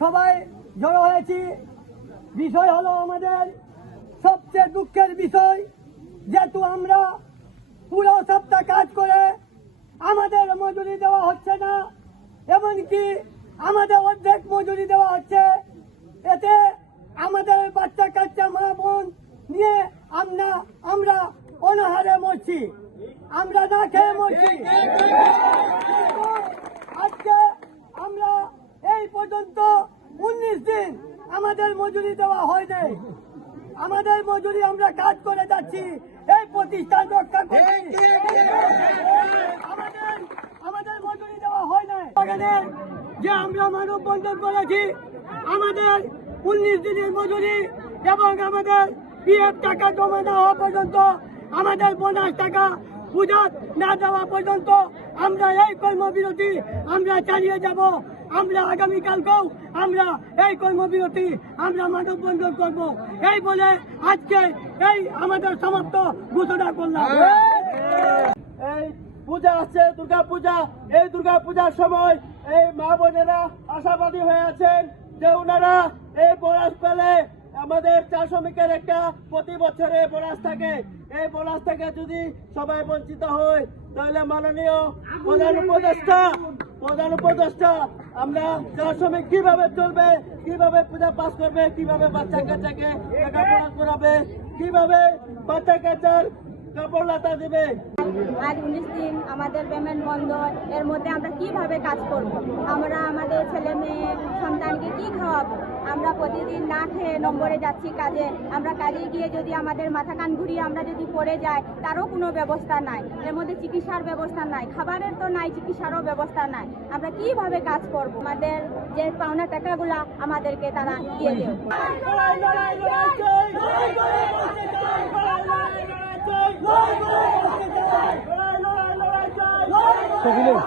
সবাই জড়ো হয়েছি। বিষয় হলো আমাদের সবচেয়ে দুঃখের বিষয়, যেহেতু আমরা পুরো সপ্তাহ কাজ করে আমাদের মজুরি দেওয়া হচ্ছে না, এমনকি আমাদের অর্ধেক মজুরি দেওয়া হচ্ছে। অনাহারে মরছি, আমরা না খেয়ে মরছি। আজকে আমরা এই পর্যন্ত উনিশ দিন আমাদের মজুরি দেওয়া হয়নি আমাদের মজুরি আমরা কাজ করে যাচ্ছি, এই প্রতিষ্ঠান রক্ষা আমাদের আমাদের মজুরি দেওয়া হয় নাই। যে আমরা মানব বন্ধন করেছি, আমাদের উনিশ দিনের মজুরি এবং আমাদের পিএফ টাকা জমা না হওয়া পর্যন্ত আমাদের বোনাস টাকা পূজা না দেওয়া পর্যন্ত আমরা এই কর্মবিরতি আমরা চালিয়ে যাব। আমরা আগামীকালকেও আমরা এই কর্মবিরতি আমরা মানববন্ধন করব। এই বলে আজকে এই আমাদের সমাপ্ত ঘোষণা করলাম। এই পূজা আছে, দুর্গা পূজা। এই দুর্গা পূজার সময় এই মা বোনেরা আশাবাদী হয়ে আছেন যে ওনারা এই বয়স পেলে আমাদের চা শ্রমিকের একটা প্রতি বছরে বোনাস থাকে। এই বোনাস থেকে যদি সবাই বঞ্চিত হয়, তাহলে মাননীয় প্রধান উপদেষ্টা প্রধান উপদেষ্টা, আমরা চা শ্রমিক কীভাবে চলবে, কীভাবে পূজা পাস করবে, কীভাবে বাচ্চা কাচ্চাকে লেখাপড়া করাবে, কীভাবে বাচ্চা কাচ্চার কাপড় লাতা দিবে আজ উনিশ দিন আমাদের পেমেন্ট বন্ধ এর মধ্যে আমরা কীভাবে কাজ করব আমরা আমাদের ছেলে মেয়ে সন্তানকে কি খাওয়াবো আমরা প্রতিদিন না খেয়ে নম্বরে যাচ্ছি কাজে আমরা কাজে গিয়ে যদি আমাদের মাথা কান ঘুরিয়ে আমরা যদি পড়ে যাই তারও কোনো ব্যবস্থা নাই এর মধ্যে চিকিৎসার ব্যবস্থা নাই খাবারের তো নাই চিকিৎসারও ব্যবস্থা নাই আমরা কীভাবে কাজ করব আমাদের যে পাওনা টাকাগুলা আমাদেরকে তারা দিয়ে দেবে Seguile.